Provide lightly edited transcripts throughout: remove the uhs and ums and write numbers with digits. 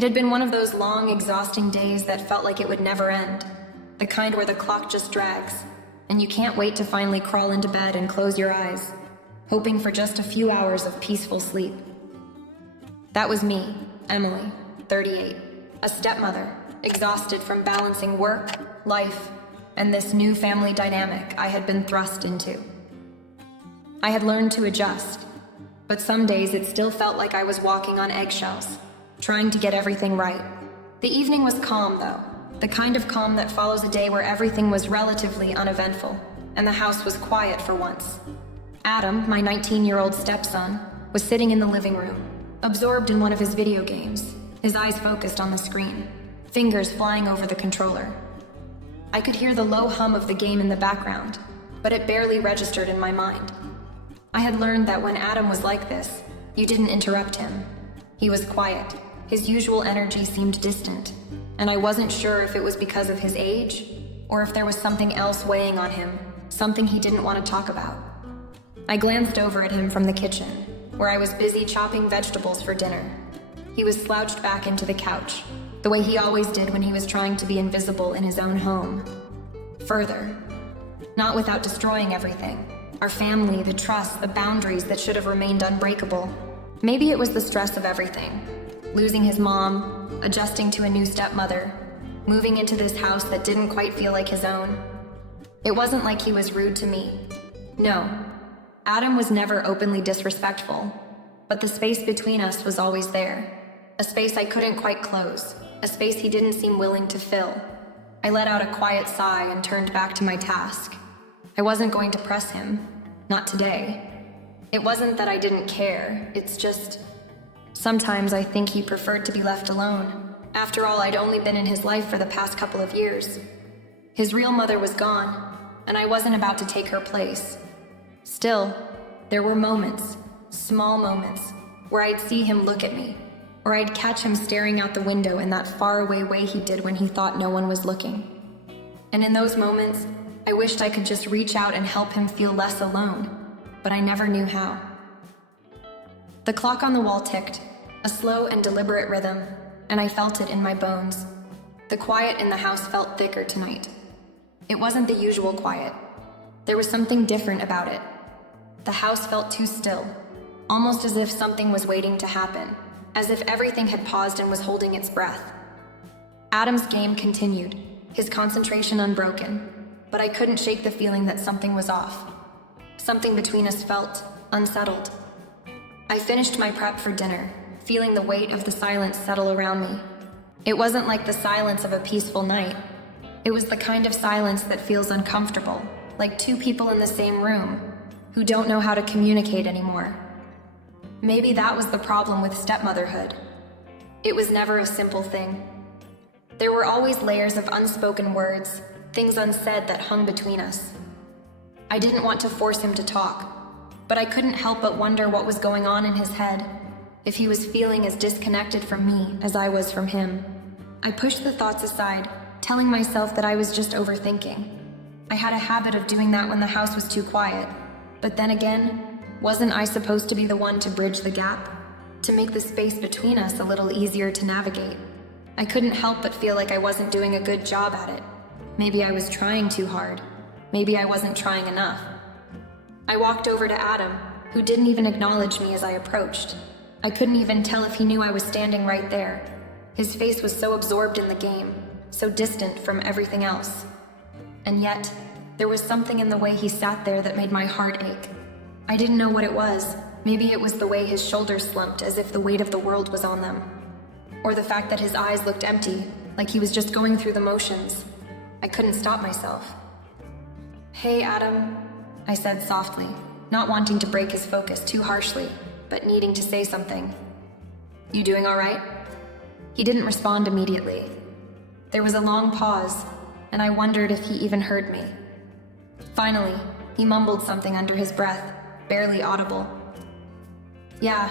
It had been one of those long, exhausting days that felt like it would never end. The kind where the clock just drags, and you can't wait to finally crawl into bed and close your eyes, hoping for just a few hours of peaceful sleep. That was me, Emily, 38, a stepmother, exhausted from balancing work, life, and this new family dynamic I had been thrust into. I had learned to adjust, but some days it still felt like I was walking on eggshells, trying to get everything right. The evening was calm, though, the kind of calm that follows a day where everything was relatively uneventful, and the house was quiet for once. Adam, my 19-year-old stepson, was sitting in the living room, absorbed in one of his video games, his eyes focused on the screen, fingers flying over the controller. I could hear the low hum of the game in the background, but it barely registered in my mind. I had learned that when Adam was like this, you didn't interrupt him. He was quiet. His usual energy seemed distant, and I wasn't sure if it was because of his age, or if there was something else weighing on him, something he didn't want to talk about. I glanced over at him from the kitchen, where I was busy chopping vegetables for dinner. He was slouched back into the couch, the way he always did when he was trying to be invisible in his own home. Further, not without destroying everything. Our family, the trust, the boundaries that should have remained unbreakable. Maybe it was the stress of everything. Losing his mom, adjusting to a new stepmother, moving into this house that didn't quite feel like his own. It wasn't like he was rude to me. No, Adam was never openly disrespectful, but the space between us was always there. A space I couldn't quite close, a space he didn't seem willing to fill. I let out a quiet sigh and turned back to my task. I wasn't going to press him, not today. It wasn't that I didn't care, it's just... Sometimes I think he preferred to be left alone. After all, I'd only been in his life for the past couple of years. His real mother was gone, and I wasn't about to take her place. Still, there were moments, small moments, where I'd see him look at me, or I'd catch him staring out the window in that faraway way he did when he thought no one was looking. And in those moments, I wished I could just reach out and help him feel less alone, but I never knew how. The clock on the wall ticked, a slow and deliberate rhythm, and I felt it in my bones. The quiet in the house felt thicker tonight. It wasn't the usual quiet. There was something different about it. The house felt too still, almost as if something was waiting to happen, as if everything had paused and was holding its breath. Adam's game continued, his concentration unbroken, but I couldn't shake the feeling that something was off. Something between us felt unsettled. I finished my prep for dinner, feeling the weight of the silence settle around me. It wasn't like the silence of a peaceful night. It was the kind of silence that feels uncomfortable, like two people in the same room who don't know how to communicate anymore. Maybe that was the problem with stepmotherhood. It was never a simple thing. There were always layers of unspoken words, things unsaid that hung between us. I didn't want to force him to talk, but I couldn't help but wonder what was going on in his head, if he was feeling as disconnected from me as I was from him. I pushed the thoughts aside, telling myself that I was just overthinking. I had a habit of doing that when the house was too quiet, but then again, wasn't I supposed to be the one to bridge the gap? To make the space between us a little easier to navigate? I couldn't help but feel like I wasn't doing a good job at it. Maybe I was trying too hard. Maybe I wasn't trying enough. I walked over to Adam, who didn't even acknowledge me as I approached. I couldn't even tell if he knew I was standing right there. His face was so absorbed in the game, so distant from everything else. And yet, there was something in the way he sat there that made my heart ache. I didn't know what it was. Maybe it was the way his shoulders slumped as if the weight of the world was on them. Or the fact that his eyes looked empty, like he was just going through the motions. I couldn't stop myself. "Hey, Adam," I said softly, not wanting to break his focus too harshly, but needing to say something. "You doing all right?" He didn't respond immediately. There was a long pause, and I wondered if he even heard me. Finally, he mumbled something under his breath, barely audible. "Yeah,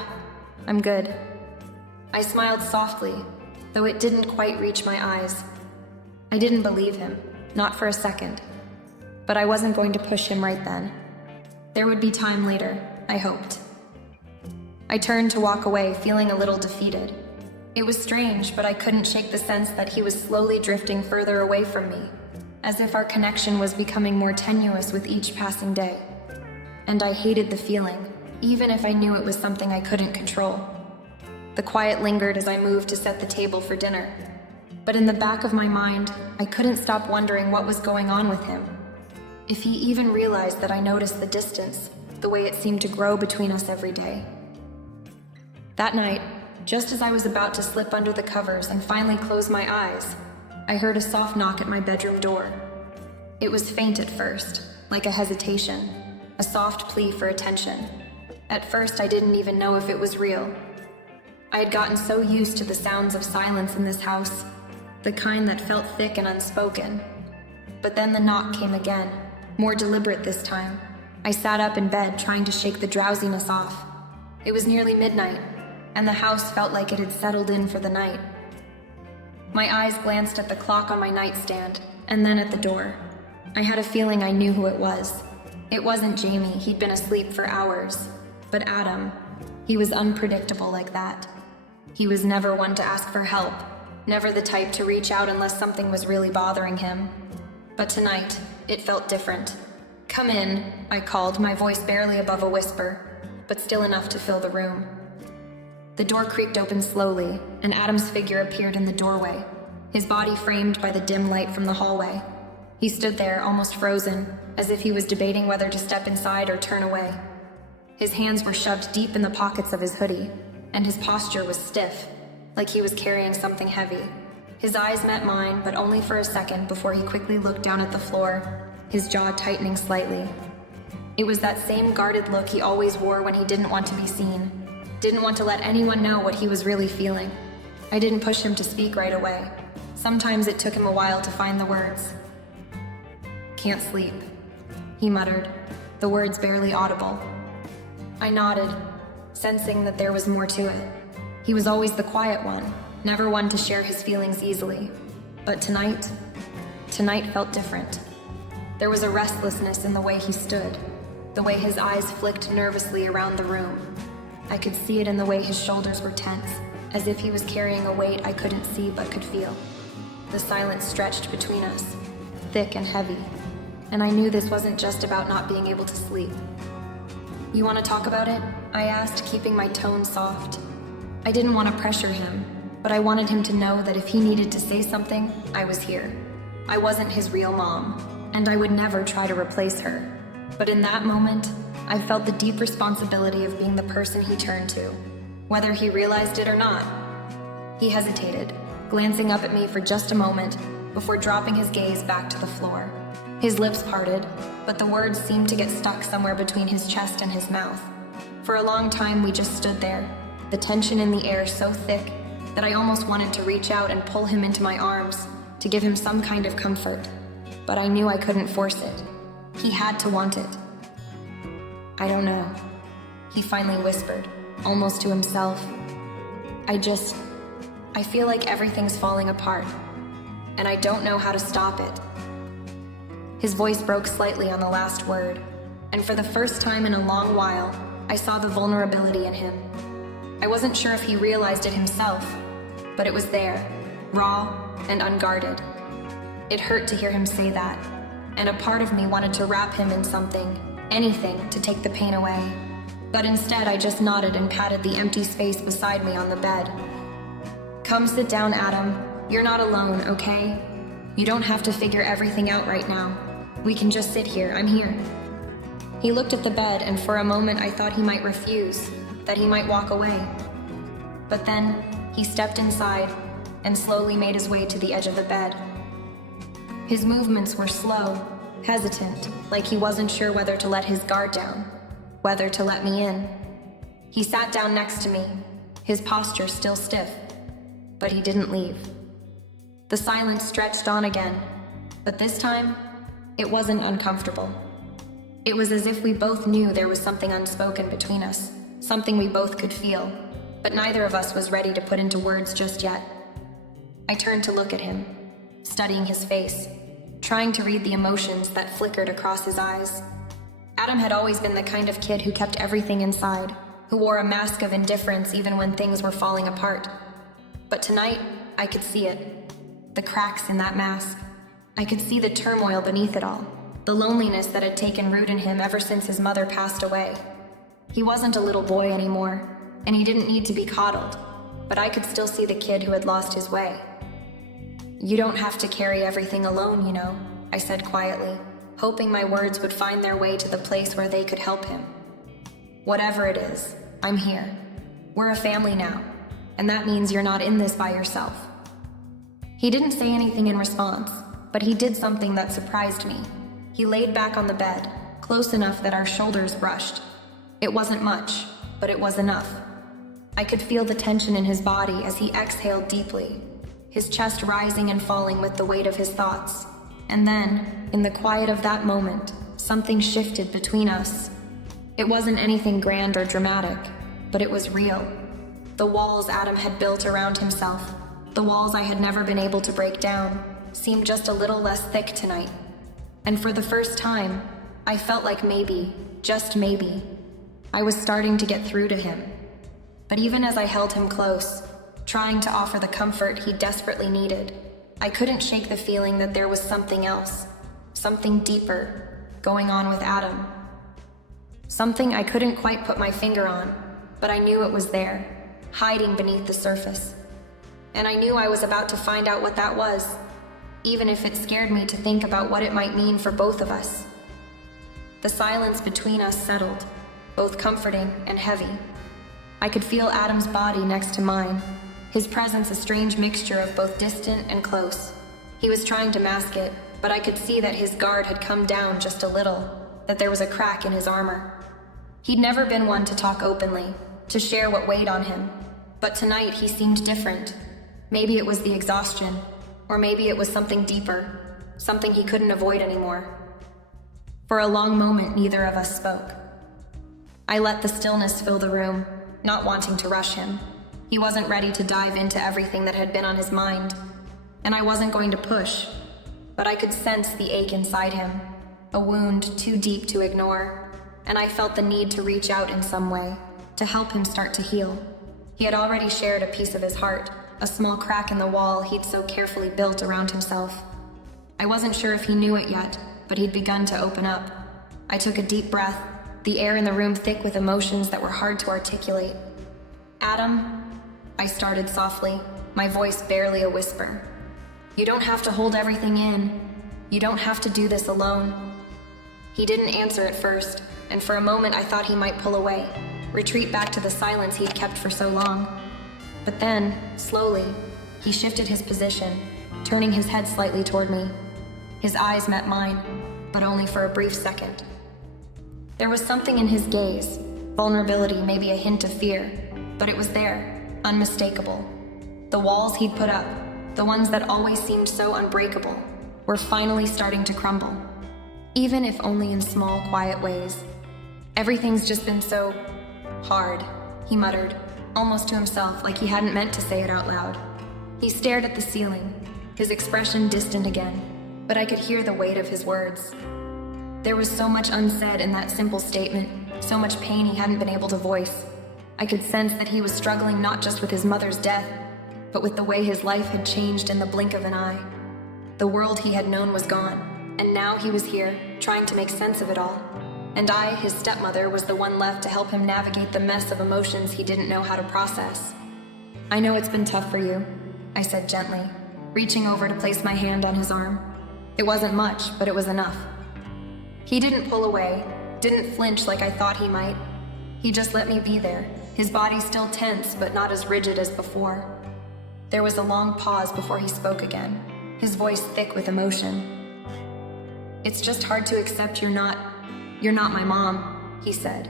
I'm good." I smiled softly, though it didn't quite reach my eyes. I didn't believe him, not for a second. But I wasn't going to push him right then. There would be time later, I hoped. I turned to walk away, feeling a little defeated. It was strange, but I couldn't shake the sense that he was slowly drifting further away from me, as if our connection was becoming more tenuous with each passing day. And I hated the feeling, even if I knew it was something I couldn't control. The quiet lingered as I moved to set the table for dinner. But in the back of my mind, I couldn't stop wondering what was going on with him. If he even realized that I noticed the distance, the way it seemed to grow between us every day. That night, just as I was about to slip under the covers and finally close my eyes, I heard a soft knock at my bedroom door. It was faint at first, like a hesitation, a soft plea for attention. At first, I didn't even know if it was real. I had gotten so used to the sounds of silence in this house, the kind that felt thick and unspoken. But then the knock came again, more deliberate this time. I sat up in bed, trying to shake the drowsiness off. It was nearly midnight, and the house felt like it had settled in for the night. My eyes glanced at the clock on my nightstand, and then at the door. I had a feeling I knew who it was. It wasn't Jamie, he'd been asleep for hours. But Adam, he was unpredictable like that. He was never one to ask for help, never the type to reach out unless something was really bothering him. But tonight, it felt different. "Come in," I called, my voice barely above a whisper, but still enough to fill the room. The door creaked open slowly, and Adam's figure appeared in the doorway, his body framed by the dim light from the hallway. He stood there, almost frozen, as if he was debating whether to step inside or turn away. His hands were shoved deep in the pockets of his hoodie, and his posture was stiff, like he was carrying something heavy. His eyes met mine, but only for a second before he quickly looked down at the floor, his jaw tightening slightly. It was that same guarded look he always wore when he didn't want to be seen, didn't want to let anyone know what he was really feeling. I didn't push him to speak right away. Sometimes it took him a while to find the words. "Can't sleep," he muttered, the words barely audible. I nodded, sensing that there was more to it. He was always the quiet one, never one to share his feelings easily. But tonight felt different. There was a restlessness in the way he stood, the way his eyes flicked nervously around the room. I could see it in the way his shoulders were tense, as if he was carrying a weight I couldn't see but could feel. The silence stretched between us, thick and heavy, and I knew this wasn't just about not being able to sleep. "You want to talk about it?" I asked, keeping my tone soft. I didn't want to pressure him, but I wanted him to know that if he needed to say something, I was here. I wasn't his real mom, and I would never try to replace her. But in that moment, I felt the deep responsibility of being the person he turned to, whether he realized it or not. He hesitated, glancing up at me for just a moment before dropping his gaze back to the floor. His lips parted, but the words seemed to get stuck somewhere between his chest and his mouth. For a long time, we just stood there, the tension in the air so thick that I almost wanted to reach out and pull him into my arms to give him some kind of comfort. But I knew I couldn't force it. He had to want it. "I don't know," he finally whispered, almost to himself. I feel like everything's falling apart, and I don't know how to stop it." His voice broke slightly on the last word, and for the first time in a long while, I saw the vulnerability in him. I wasn't sure if he realized it himself, but it was there, raw and unguarded. It hurt to hear him say that, and a part of me wanted to wrap him in something, anything to take the pain away. But instead, I just nodded and patted the empty space beside me on the bed. "Come sit down, Adam. You're not alone, okay? You don't have to figure everything out right now. We can just sit here. I'm here." He looked at the bed, and for a moment I thought he might refuse, that he might walk away. But then he stepped inside and slowly made his way to the edge of the bed. His movements were slow, hesitant, like he wasn't sure whether to let his guard down, whether to let me in. He sat down next to me, his posture still stiff, but he didn't leave. The silence stretched on again, but this time, it wasn't uncomfortable. It was as if we both knew there was something unspoken between us, something we both could feel, but neither of us was ready to put into words just yet. I turned to look at him, studying his face, trying to read the emotions that flickered across his eyes. Adam had always been the kind of kid who kept everything inside, who wore a mask of indifference even when things were falling apart. But tonight, I could see it. The cracks in that mask. I could see the turmoil beneath it all. The loneliness that had taken root in him ever since his mother passed away. He wasn't a little boy anymore, and he didn't need to be coddled, but I could still see the kid who had lost his way. "You don't have to carry everything alone, you know," I said quietly, hoping my words would find their way to the place where they could help him. "Whatever it is, I'm here. We're a family now, and that means you're not in this by yourself." He didn't say anything in response, but he did something that surprised me. He laid back on the bed, close enough that our shoulders brushed. It wasn't much, but it was enough. I could feel the tension in his body as he exhaled deeply, his chest rising and falling with the weight of his thoughts. And then, in the quiet of that moment, something shifted between us. It wasn't anything grand or dramatic, but it was real. The walls Adam had built around himself, the walls I had never been able to break down, seemed just a little less thick tonight. And for the first time, I felt like maybe, just maybe, I was starting to get through to him. But even as I held him close, trying to offer the comfort he desperately needed, I couldn't shake the feeling that there was something else, something deeper, going on with Adam. Something I couldn't quite put my finger on, but I knew it was there, hiding beneath the surface. And I knew I was about to find out what that was, even if it scared me to think about what it might mean for both of us. The silence between us settled, both comforting and heavy. I could feel Adam's body next to mine, his presence a strange mixture of both distant and close. He was trying to mask it, but I could see that his guard had come down just a little, that there was a crack in his armor. He'd never been one to talk openly, to share what weighed on him, but tonight he seemed different. Maybe it was the exhaustion, or maybe it was something deeper, something he couldn't avoid anymore. For a long moment, neither of us spoke. I let the stillness fill the room, not wanting to rush him. He wasn't ready to dive into everything that had been on his mind, and I wasn't going to push, but I could sense the ache inside him, a wound too deep to ignore, and I felt the need to reach out in some way, to help him start to heal. He had already shared a piece of his heart, a small crack in the wall he'd so carefully built around himself. I wasn't sure if he knew it yet, but he'd begun to open up. I took a deep breath, the air in the room thick with emotions that were hard to articulate. "Adam," I started softly, my voice barely a whisper. "You don't have to hold everything in. You don't have to do this alone." He didn't answer at first, and for a moment I thought he might pull away, retreat back to the silence he'd kept for so long. But then, slowly, he shifted his position, turning his head slightly toward me. His eyes met mine, but only for a brief second. There was something in his gaze, vulnerability, maybe a hint of fear, but it was there, unmistakable. The walls he'd put up, the ones that always seemed so unbreakable, were finally starting to crumble, even if only in small, quiet ways. "Everything's just been so hard," he muttered, almost to himself, like he hadn't meant to say it out loud. He stared at the ceiling, his expression distant again, but I could hear the weight of his words. There was so much unsaid in that simple statement, so much pain he hadn't been able to voice. I could sense that he was struggling not just with his mother's death, but with the way his life had changed in the blink of an eye. The world he had known was gone, and now he was here, trying to make sense of it all. And I, his stepmother, was the one left to help him navigate the mess of emotions he didn't know how to process. "I know it's been tough for you," I said gently, reaching over to place my hand on his arm. It wasn't much, but it was enough. He didn't pull away, didn't flinch like I thought he might. He just let me be there, his body still tense but not as rigid as before. There was a long pause before he spoke again, his voice thick with emotion. "It's just hard to accept you're not my mom," he said.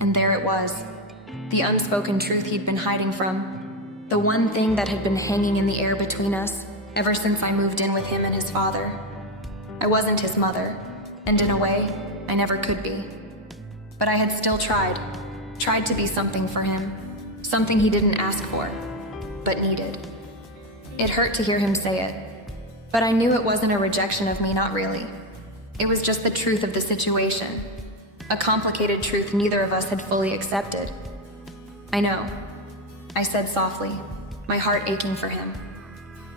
And there it was, the unspoken truth he'd been hiding from, the one thing that had been hanging in the air between us ever since I moved in with him and his father. I wasn't his mother, and in a way, I never could be. But I had still tried to be something for him, something he didn't ask for, but needed. It hurt to hear him say it, but I knew it wasn't a rejection of me, not really. It was just the truth of the situation, a complicated truth neither of us had fully accepted. "I know," I said softly, my heart aching for him.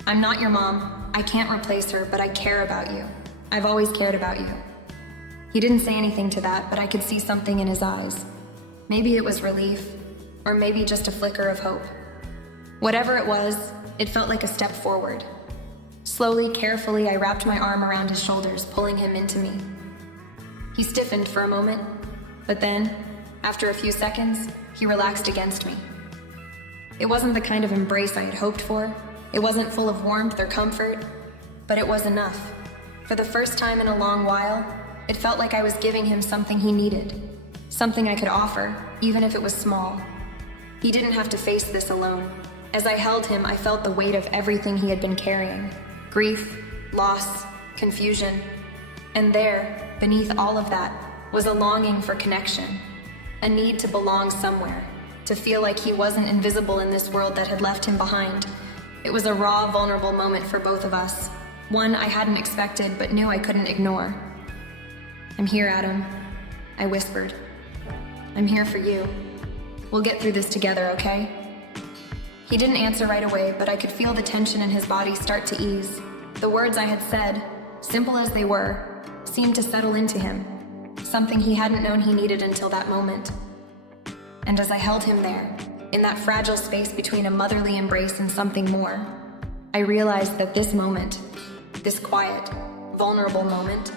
"I'm not your mom. I can't replace her, but I care about you. I've always cared about you." He didn't say anything to that, but I could see something in his eyes. Maybe it was relief, or maybe just a flicker of hope. Whatever it was, it felt like a step forward. Slowly, carefully, I wrapped my arm around his shoulders, pulling him into me. He stiffened for a moment, but then, after a few seconds, he relaxed against me. It wasn't the kind of embrace I had hoped for. It wasn't full of warmth or comfort, but it was enough. For the first time in a long while, it felt like I was giving him something he needed, something I could offer, even if it was small. He didn't have to face this alone. As I held him, I felt the weight of everything he had been carrying: grief, loss, confusion. And there, beneath all of that, was a longing for connection, a need to belong somewhere, to feel like he wasn't invisible in this world that had left him behind. It was a raw, vulnerable moment for both of us, one I hadn't expected but knew I couldn't ignore. "I'm here, Adam," I whispered. "I'm here for you. We'll get through this together, okay?" He didn't answer right away, but I could feel the tension in his body start to ease. The words I had said, simple as they were, seemed to settle into him, something he hadn't known he needed until that moment. And as I held him there, in that fragile space between a motherly embrace and something more, I realized that this moment, this quiet, vulnerable moment,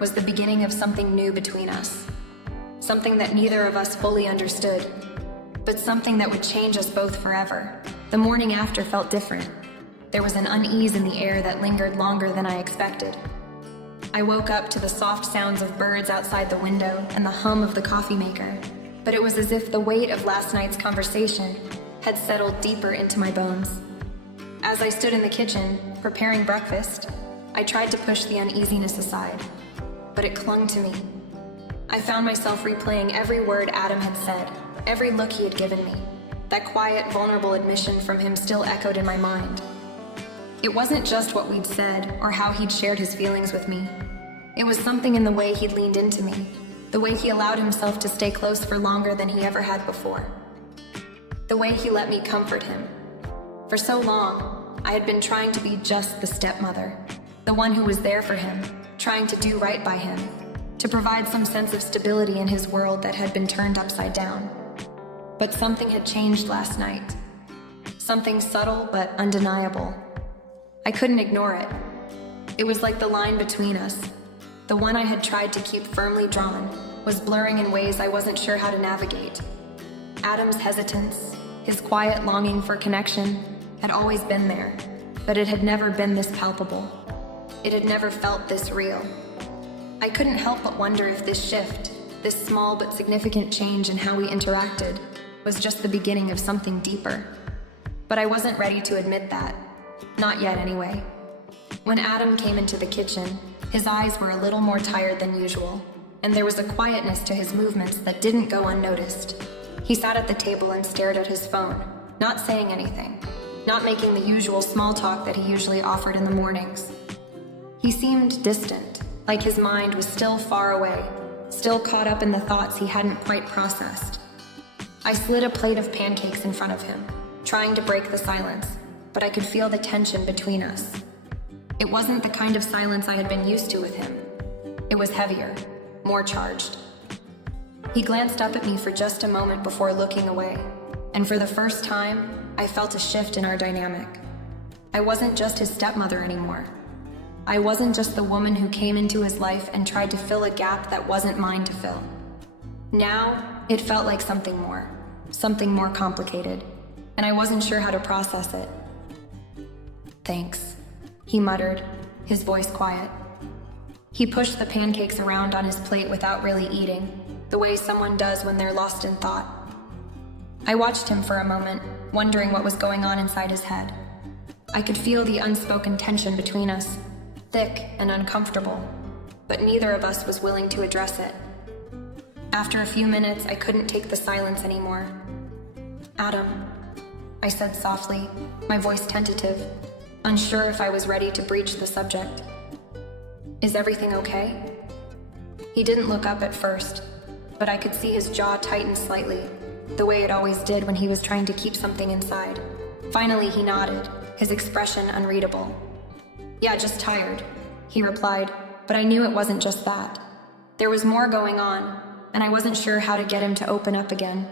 was the beginning of something new between us. Something that neither of us fully understood, but something that would change us both forever. The morning after felt different. There was an unease in the air that lingered longer than I expected. I woke up to the soft sounds of birds outside the window and the hum of the coffee maker, but it was as if the weight of last night's conversation had settled deeper into my bones. As I stood in the kitchen, preparing breakfast, I tried to push the uneasiness aside, but it clung to me. I found myself replaying every word Adam had said, every look he had given me. That quiet, vulnerable admission from him still echoed in my mind. It wasn't just what we'd said or how he'd shared his feelings with me. It was something in the way he'd leaned into me, the way he allowed himself to stay close for longer than he ever had before. The way he let me comfort him. For so long, I had been trying to be just the stepmother, the one who was there for him, trying to do right by him, to provide some sense of stability in his world that had been turned upside down. But something had changed last night. Something subtle but undeniable. I couldn't ignore it. It was like the line between us, the one I had tried to keep firmly drawn, was blurring in ways I wasn't sure how to navigate. Adam's hesitance, his quiet longing for connection, had always been there, but it had never been this palpable. It had never felt this real. I couldn't help but wonder if this shift, this small but significant change in how we interacted, was just the beginning of something deeper. But I wasn't ready to admit that. Not yet, anyway. When Adam came into the kitchen, his eyes were a little more tired than usual, and there was a quietness to his movements that didn't go unnoticed. He sat at the table and stared at his phone, not saying anything, not making the usual small talk that he usually offered in the mornings. He seemed distant, like his mind was still far away, still caught up in the thoughts he hadn't quite processed. I slid a plate of pancakes in front of him, trying to break the silence, but I could feel the tension between us. It wasn't the kind of silence I had been used to with him. It was heavier, more charged. He glanced up at me for just a moment before looking away, and for the first time, I felt a shift in our dynamic. I wasn't just his stepmother anymore. I wasn't just the woman who came into his life and tried to fill a gap that wasn't mine to fill. Now, it felt like something more complicated, and I wasn't sure how to process it. "Thanks," he muttered, his voice quiet. He pushed the pancakes around on his plate without really eating, the way someone does when they're lost in thought. I watched him for a moment, wondering what was going on inside his head. I could feel the unspoken tension between us, thick and uncomfortable, but neither of us was willing to address it. After a few minutes, I couldn't take the silence anymore. "Adam," I said softly, my voice tentative, unsure if I was ready to breach the subject. "Is everything okay?" He didn't look up at first, but I could see his jaw tighten slightly, the way it always did when he was trying to keep something inside. Finally, he nodded, his expression unreadable. "Yeah, just tired," he replied, but I knew it wasn't just that. There was more going on, and I wasn't sure how to get him to open up again.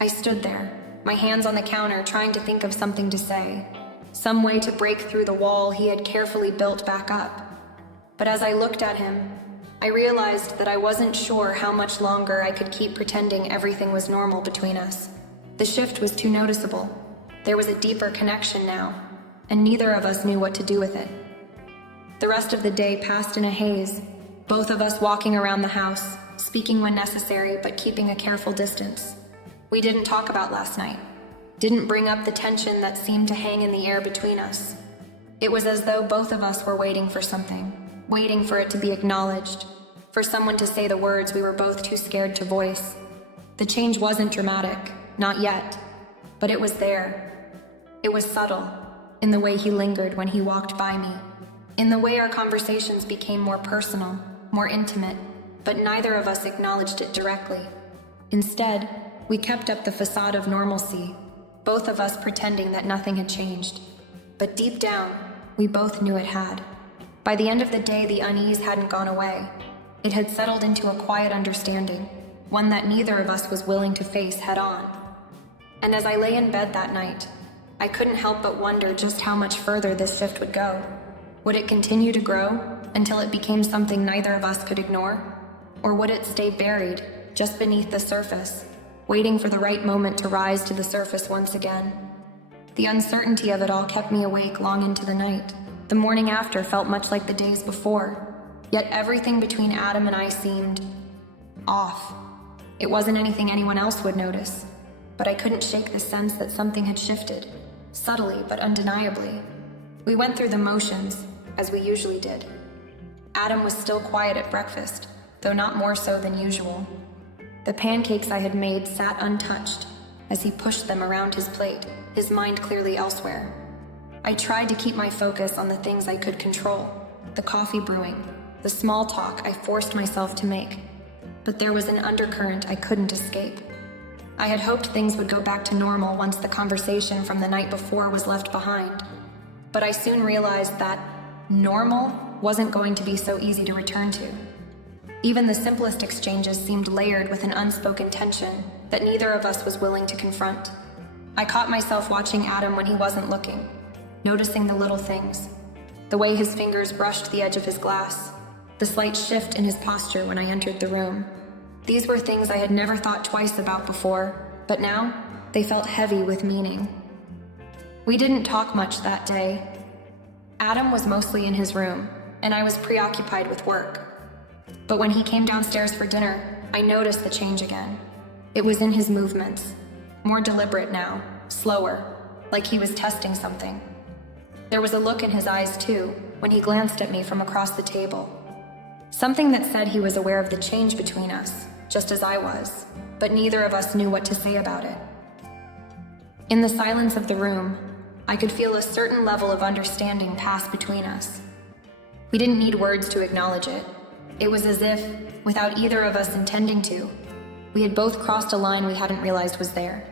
I stood there, my hands on the counter, trying to think of something to say, some way to break through the wall he had carefully built back up. But as I looked at him, I realized that I wasn't sure how much longer I could keep pretending everything was normal between us. The shift was too noticeable. There was a deeper connection now, and neither of us knew what to do with it. The rest of the day passed in a haze, both of us walking around the house, speaking when necessary but keeping a careful distance. We didn't talk about last night, didn't bring up the tension that seemed to hang in the air between us. It was as though both of us were waiting for something, waiting for it to be acknowledged, for someone to say the words we were both too scared to voice. The change wasn't dramatic, not yet, but it was there. It was subtle, in the way he lingered when he walked by me, in the way our conversations became more personal, more intimate, but neither of us acknowledged it directly. Instead, we kept up the facade of normalcy, both of us pretending that nothing had changed. But deep down, we both knew it had. By the end of the day, the unease hadn't gone away. It had settled into a quiet understanding, one that neither of us was willing to face head-on. And as I lay in bed that night, I couldn't help but wonder just how much further this shift would go. Would it continue to grow until it became something neither of us could ignore? Or would it stay buried, just beneath the surface, waiting for the right moment to rise to the surface once again? The uncertainty of it all kept me awake long into the night. The morning after felt much like the days before, yet everything between Adam and I seemed off. It wasn't anything anyone else would notice, but I couldn't shake the sense that something had shifted, subtly but undeniably. We went through the motions, as we usually did. Adam was still quiet at breakfast, though not more so than usual. The pancakes I had made sat untouched as he pushed them around his plate, his mind clearly elsewhere. I tried to keep my focus on the things I could control, the coffee brewing, the small talk I forced myself to make, but there was an undercurrent I couldn't escape. I had hoped things would go back to normal once the conversation from the night before was left behind, but I soon realized that normal wasn't going to be so easy to return to. Even the simplest exchanges seemed layered with an unspoken tension that neither of us was willing to confront. I caught myself watching Adam when he wasn't looking, noticing the little things, the way his fingers brushed the edge of his glass, the slight shift in his posture when I entered the room. These were things I had never thought twice about before, but now they felt heavy with meaning. We didn't talk much that day. Adam was mostly in his room, and I was preoccupied with work. But when he came downstairs for dinner, I noticed the change again. It was in his movements, more deliberate now, slower, like he was testing something. There was a look in his eyes too, when he glanced at me from across the table. Something that said he was aware of the change between us, just as I was, but neither of us knew what to say about it. In the silence of the room, I could feel a certain level of understanding pass between us. We didn't need words to acknowledge it. It was as if, without either of us intending to, we had both crossed a line we hadn't realized was there.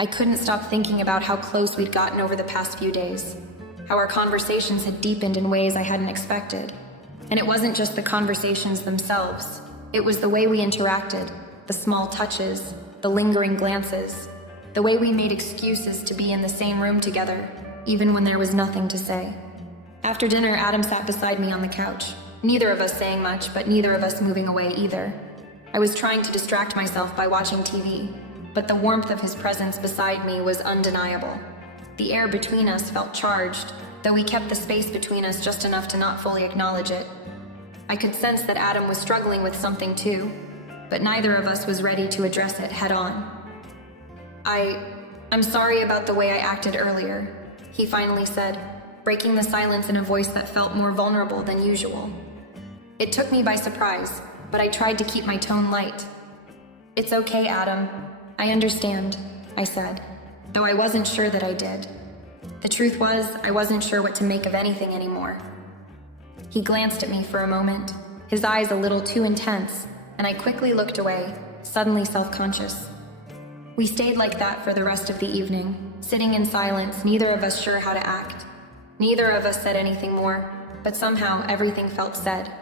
I couldn't stop thinking about how close we'd gotten over the past few days, how our conversations had deepened in ways I hadn't expected. And it wasn't just the conversations themselves. It was the way we interacted, the small touches, the lingering glances, the way we made excuses to be in the same room together, even when there was nothing to say. After dinner, Adam sat beside me on the couch, neither of us saying much, but neither of us moving away either. I was trying to distract myself by watching TV, but the warmth of his presence beside me was undeniable. The air between us felt charged, though we kept the space between us just enough to not fully acknowledge it. I could sense that Adam was struggling with something too, but neither of us was ready to address it head on. I'm sorry about the way I acted earlier, he finally said, breaking the silence in a voice that felt more vulnerable than usual. It took me by surprise, but I tried to keep my tone light. It's okay, Adam. I understand, I said, though I wasn't sure that I did. The truth was, I wasn't sure what to make of anything anymore. He glanced at me for a moment, his eyes a little too intense, and I quickly looked away, suddenly self-conscious. We stayed like that for the rest of the evening, sitting in silence, neither of us sure how to act. Neither of us said anything more, but somehow everything felt said.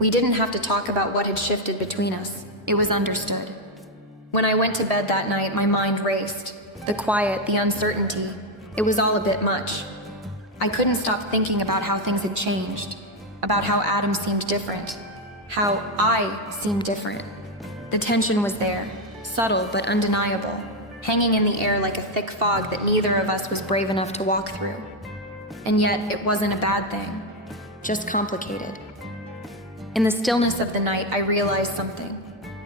We didn't have to talk about what had shifted between us. It was understood. When I went to bed that night, my mind raced. The quiet, the uncertainty, it was all a bit much. I couldn't stop thinking about how things had changed, about how Adam seemed different, how I seemed different. The tension was there, subtle but undeniable, hanging in the air like a thick fog that neither of us was brave enough to walk through. And yet, it wasn't a bad thing, just complicated. In the stillness of the night, I realized something.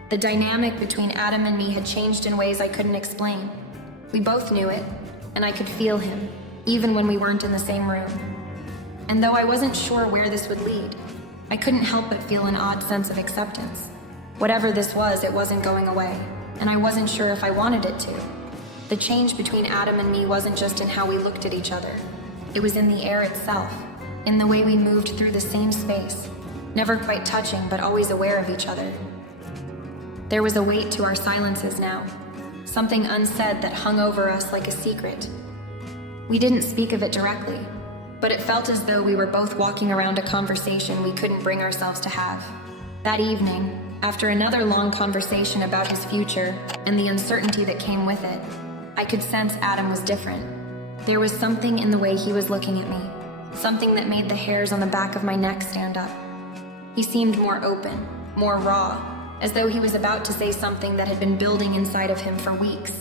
The dynamic between Adam and me had changed in ways I couldn't explain. We both knew it, and I could feel him, even when we weren't in the same room. And though I wasn't sure where this would lead, I couldn't help but feel an odd sense of acceptance. Whatever this was, it wasn't going away, and I wasn't sure if I wanted it to. The change between Adam and me wasn't just in how we looked at each other. It was in the air itself, in the way we moved through the same space, never quite touching but always aware of each other. There was a weight to our silences now, something unsaid that hung over us like a secret. We didn't speak of it directly, but it felt as though we were both walking around a conversation we couldn't bring ourselves to have. That evening, after another long conversation about his future and the uncertainty that came with it, I could sense Adam was different. There was something in the way he was looking at me, something that made the hairs on the back of my neck stand up. He seemed more open, more raw, as though he was about to say something that had been building inside of him for weeks.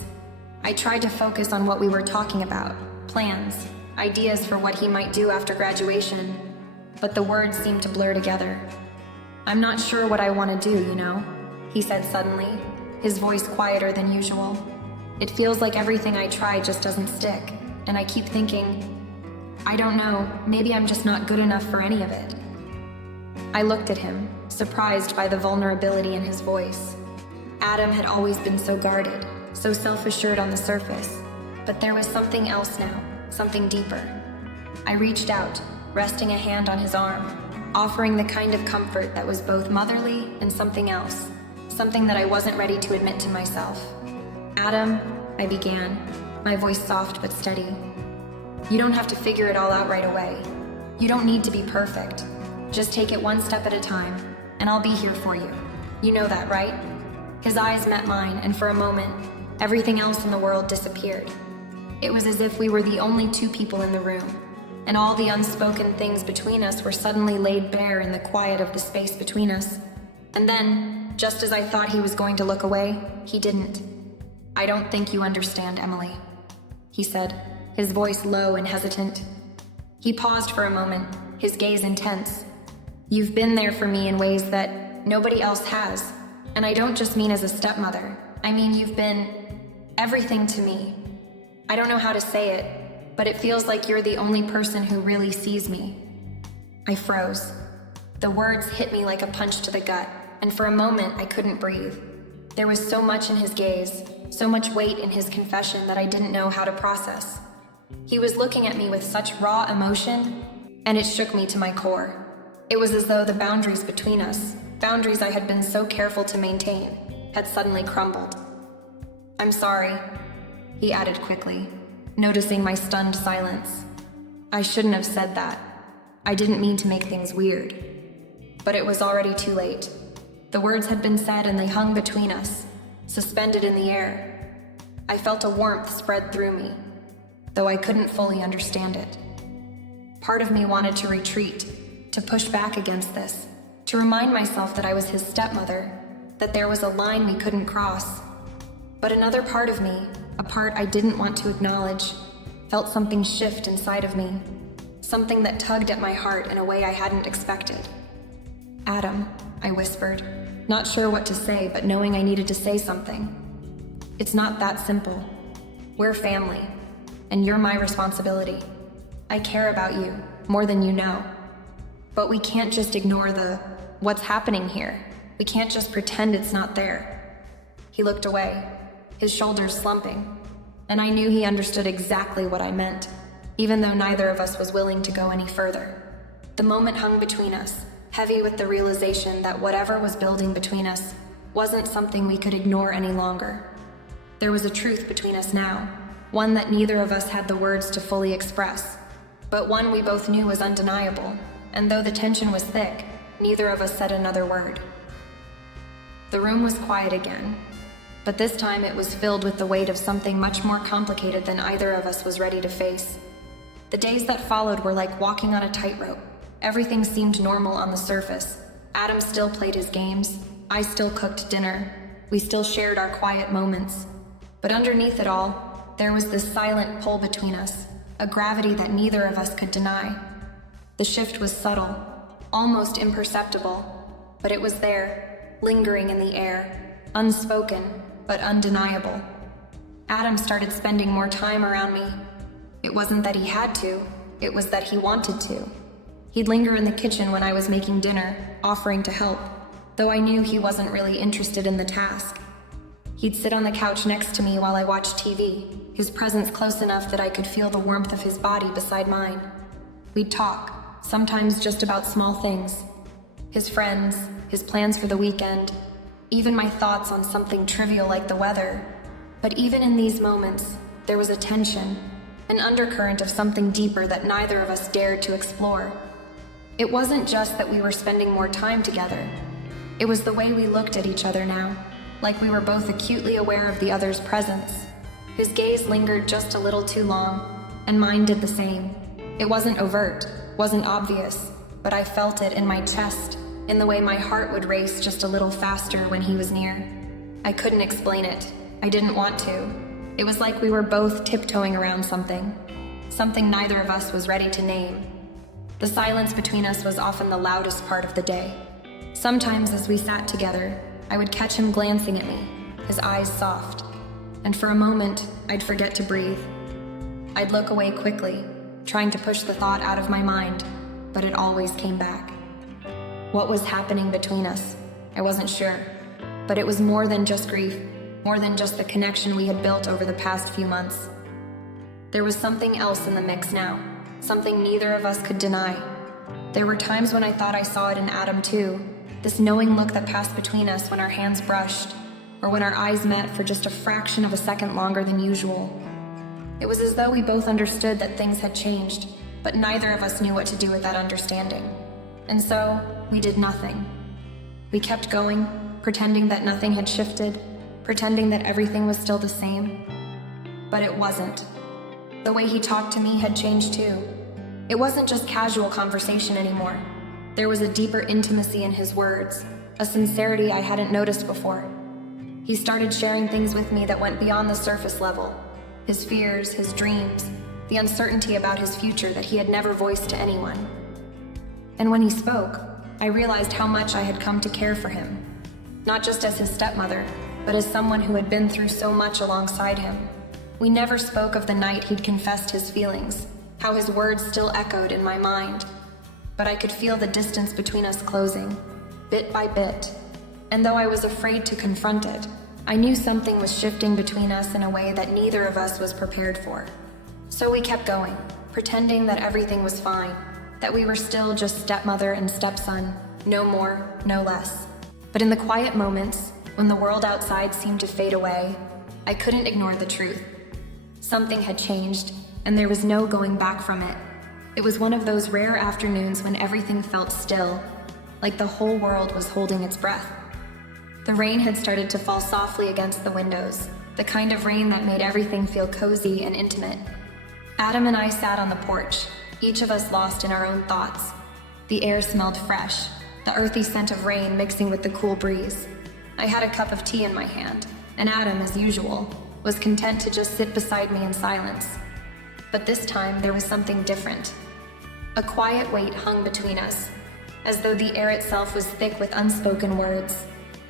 I tried to focus on what we were talking about, plans, ideas for what he might do after graduation, but the words seemed to blur together. "I'm not sure what I want to do, you know," he said suddenly, his voice quieter than usual. "It feels like everything I try just doesn't stick, and I keep thinking, I don't know, maybe I'm just not good enough for any of it." I looked at him, surprised by the vulnerability in his voice. Adam had always been so guarded, so self-assured on the surface, but there was something else now, something deeper. I reached out, resting a hand on his arm, offering the kind of comfort that was both motherly and something else, something that I wasn't ready to admit to myself. "Adam," I began, my voice soft but steady. "You don't have to figure it all out right away. You don't need to be perfect. Just take it one step at a time, and I'll be here for you. You know that, right?" His eyes met mine, and for a moment, everything else in the world disappeared. It was as if we were the only two people in the room, and all the unspoken things between us were suddenly laid bare in the quiet of the space between us. And then, just as I thought he was going to look away, he didn't. "I don't think you understand, Emily," he said, his voice low and hesitant. He paused for a moment, his gaze intense. "You've been there for me in ways that nobody else has, and I don't just mean as a stepmother. I mean you've been everything to me. I don't know how to say it, but it feels like you're the only person who really sees me." I froze. The words hit me like a punch to the gut, and for a moment I couldn't breathe. There was so much in his gaze, so much weight in his confession that I didn't know how to process. He was looking at me with such raw emotion, and it shook me to my core. It was as though the boundaries between us, boundaries I had been so careful to maintain, had suddenly crumbled. "I'm sorry," he added quickly, noticing my stunned silence. "I shouldn't have said that. I didn't mean to make things weird." But it was already too late. The words had been said and they hung between us, suspended in the air. I felt a warmth spread through me, though I couldn't fully understand it. Part of me wanted to retreat, to push back against this, to remind myself that I was his stepmother, that there was a line we couldn't cross. But another part of me, a part I didn't want to acknowledge, felt something shift inside of me, something that tugged at my heart in a way I hadn't expected. "Adam," I whispered, not sure what to say, but knowing I needed to say something. "It's not that simple. We're family, and you're my responsibility. I care about you, more than you know. But we can't just ignore what's happening here. We can't just pretend it's not there." He looked away, his shoulders slumping, and I knew he understood exactly what I meant, even though neither of us was willing to go any further. The moment hung between us, heavy with the realization that whatever was building between us wasn't something we could ignore any longer. There was a truth between us now, one that neither of us had the words to fully express, but one we both knew was undeniable, and though the tension was thick, neither of us said another word. The room was quiet again, but this time it was filled with the weight of something much more complicated than either of us was ready to face. The days that followed were like walking on a tightrope. Everything seemed normal on the surface. Adam still played his games. I still cooked dinner. We still shared our quiet moments. But underneath it all, there was this silent pull between us, a gravity that neither of us could deny. The shift was subtle, almost imperceptible, but it was there, lingering in the air, unspoken, but undeniable. Adam started spending more time around me. It wasn't that he had to, it was that he wanted to. He'd linger in the kitchen when I was making dinner, offering to help, though I knew he wasn't really interested in the task. He'd sit on the couch next to me while I watched TV, his presence close enough that I could feel the warmth of his body beside mine. We'd talk, sometimes just about small things. His friends, his plans for the weekend, even my thoughts on something trivial like the weather. But even in these moments, there was a tension, an undercurrent of something deeper that neither of us dared to explore. It wasn't just that we were spending more time together. It was the way we looked at each other now, like we were both acutely aware of the other's presence. His gaze lingered just a little too long, and mine did the same. It wasn't overt, wasn't obvious, but I felt it in my chest, in the way my heart would race just a little faster when he was near. I couldn't explain it. I didn't want to. It was like we were both tiptoeing around something neither of us was ready to name. The silence between us was often the loudest part of the day. Sometimes as we sat together, I would catch him glancing at me, his eyes soft, and for a moment, I'd forget to breathe. I'd look away quickly, trying to push the thought out of my mind, but it always came back. What was happening between us? I wasn't sure, but it was more than just grief, more than just the connection we had built over the past few months. There was something else in the mix now, something neither of us could deny. There were times when I thought I saw it in Adam too, this knowing look that passed between us when our hands brushed, or when our eyes met for just a fraction of a second longer than usual. It was as though we both understood that things had changed, but neither of us knew what to do with that understanding. And so, we did nothing. We kept going, pretending that nothing had shifted, pretending that everything was still the same. But it wasn't. The way he talked to me had changed too. It wasn't just casual conversation anymore. There was a deeper intimacy in his words, a sincerity I hadn't noticed before. He started sharing things with me that went beyond the surface level. His fears, his dreams, the uncertainty about his future that he had never voiced to anyone. And when he spoke, I realized how much I had come to care for him. Not just as his stepmother, but as someone who had been through so much alongside him. We never spoke of the night he'd confessed his feelings, how his words still echoed in my mind. But I could feel the distance between us closing, bit by bit. And though I was afraid to confront it, I knew something was shifting between us in a way that neither of us was prepared for. So we kept going, pretending that everything was fine, that we were still just stepmother and stepson, no more, no less. But in the quiet moments, when the world outside seemed to fade away, I couldn't ignore the truth. Something had changed, and there was no going back from it. It was one of those rare afternoons when everything felt still, like the whole world was holding its breath. The rain had started to fall softly against the windows, the kind of rain that made everything feel cozy and intimate. Adam and I sat on the porch, each of us lost in our own thoughts. The air smelled fresh, the earthy scent of rain mixing with the cool breeze. I had a cup of tea in my hand, and Adam, as usual, was content to just sit beside me in silence. But this time, there was something different. A quiet weight hung between us, as though the air itself was thick with unspoken words.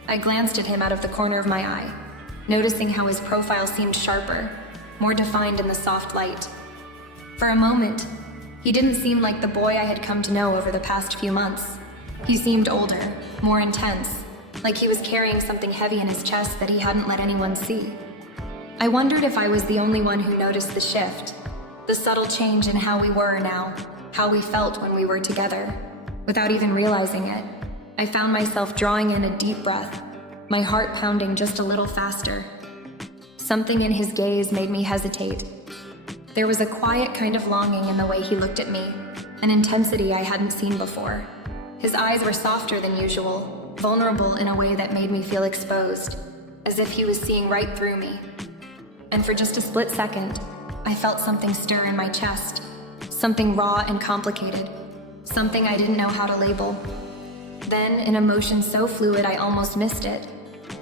I glanced at him out of the corner of my eye, noticing how his profile seemed sharper, more defined in the soft light. For a moment, he didn't seem like the boy I had come to know over the past few months. He seemed older, more intense, like he was carrying something heavy in his chest that he hadn't let anyone see. I wondered if I was the only one who noticed the shift, the subtle change in how we were now, how we felt when we were together. Without even realizing it, I found myself drawing in a deep breath, my heart pounding just a little faster. Something in his gaze made me hesitate. There was a quiet kind of longing in the way he looked at me, an intensity I hadn't seen before. His eyes were softer than usual, vulnerable in a way that made me feel exposed, as if he was seeing right through me. And for just a split second, I felt something stir in my chest, something raw and complicated, something I didn't know how to label. Then, in a motion so fluid I almost missed it,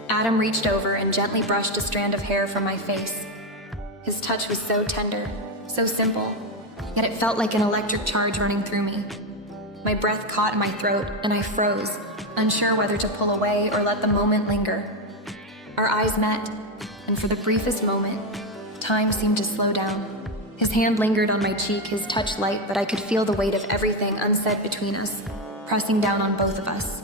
Adam reached over and gently brushed a strand of hair from my face. His touch was so tender, so simple, yet it felt like an electric charge running through me. My breath caught in my throat, and I froze, unsure whether to pull away or let the moment linger. Our eyes met, and for the briefest moment, time seemed to slow down. His hand lingered on my cheek, his touch light, but I could feel the weight of everything unsaid between us, pressing down on both of us.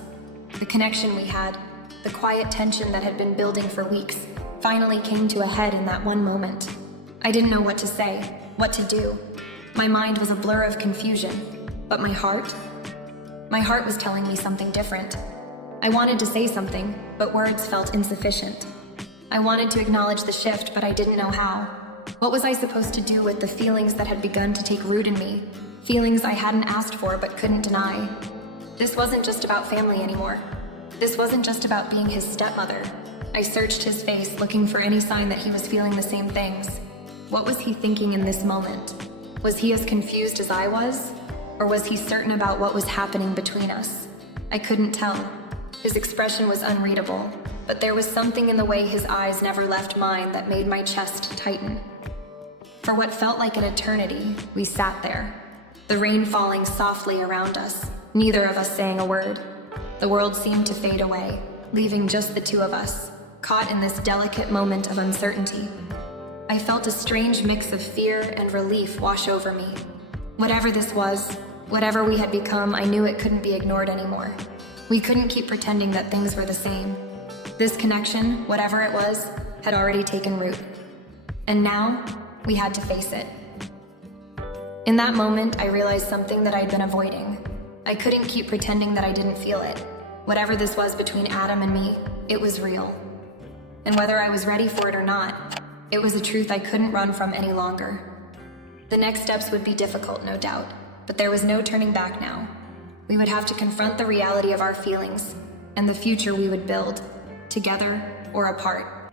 The connection we had, the quiet tension that had been building for weeks, finally came to a head in that one moment. I didn't know what to say, what to do. My mind was a blur of confusion, but my heart was telling me something different. I wanted to say something, but words felt insufficient. I wanted to acknowledge the shift, but I didn't know how. What was I supposed to do with the feelings that had begun to take root in me? Feelings I hadn't asked for but couldn't deny. This wasn't just about family anymore. This wasn't just about being his stepmother. I searched his face, looking for any sign that he was feeling the same things. What was he thinking in this moment? Was he as confused as I was? Or was he certain about what was happening between us? I couldn't tell. His expression was unreadable, but there was something in the way his eyes never left mine that made my chest tighten. For what felt like an eternity, we sat there, the rain falling softly around us, neither of us saying a word. The world seemed to fade away, leaving just the two of us, caught in this delicate moment of uncertainty. I felt a strange mix of fear and relief wash over me. Whatever this was, whatever we had become, I knew it couldn't be ignored anymore. We couldn't keep pretending that things were the same. This connection, whatever it was, had already taken root. And now, we had to face it. In that moment, I realized something that I'd been avoiding. I couldn't keep pretending that I didn't feel it. Whatever this was between Adam and me, it was real. And whether I was ready for it or not, it was a truth I couldn't run from any longer. The next steps would be difficult, no doubt, but there was no turning back now. We would have to confront the reality of our feelings and the future we would build, together or apart.